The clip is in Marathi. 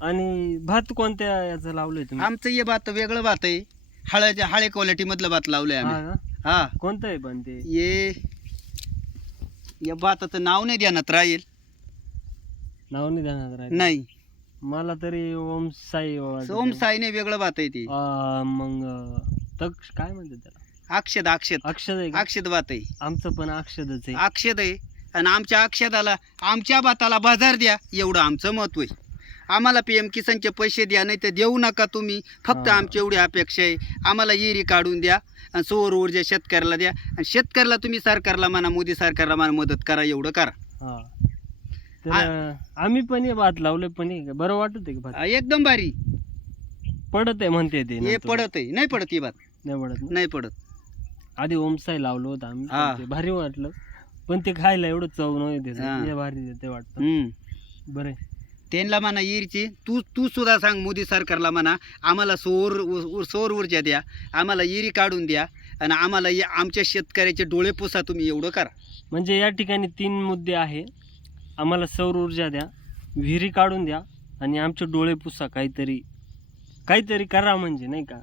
आणि भात कोणत्या याचं लावलंय तुम्ही? आमचं हे भात वेगळं भात आहे, हळे क्वालिटी मधलं भात लावलंय हा आम्ही. का? हा, कोणतं आहे पण ते? ये या भाताचं नाव नाही ध्यानात राहील. नाव नाही ध्यानात राहिलं. नाही, मला तरी ओम साई वाटतं. सोम साईने वेगळं भात आहे ते. मग तक काय म्हणते त्याला? अक्षद अक्षद आहे का? अक्षद भात आहे. आमचं पण अक्षदच आहे. अक्षद आहे. आणि आमच्या अक्षदाला, आमच्या भाताला बाजार द्या, एवढं आमचं महत्व आहे. आम्हाला PM किसानचे पैसे द्या, नाही तर देऊ नका तुम्ही. फक्त हा. आमची एवढी अपेक्षा आहे. आम्हाला विहिरी काढून द्या आणि सौर ऊर्जा शेतकऱ्याला द्या. आणि शेतकऱ्याला तुम्ही सरकारला म्हणा, मोदी सरकारला म्हणा, मदत करा, एवढं करा. हा. तर आम्ही पण हे भात लावले, पण हे बरं वाटत आहे का भात? एकदम भारी. पडत आहे म्हणते ते हे नंतर. पडत आहे, नाही पडत ही भात, नाही पडत ना? नाही पडत. आधी ओमसाई लावलं होतं आम्ही, हा. पण ते भारी वाटलं, पण ते खायला एवढं चव नव्हती त्याचं. हा. हे भारी ते वाटतं. बरं आहे. त्यांना म्हणा विहिरीची, तू सुद्धा सांग मोदी सरकारला म्हणा, आम्हाला सौर ऊर्जा द्या, आम्हाला विहिरी काढून द्या आणि आम्हाला आमच्या शेतकऱ्याचे डोळे पुसा, तुम्ही एवढं करा. म्हणजे या ठिकाणी 3 मुद्दे आहे. आम्हाला सौर ऊर्जा द्या, विहिरी काढून द्या आणि आमचे डोळे पुसा. काहीतरी करा म्हणजे, नाही का?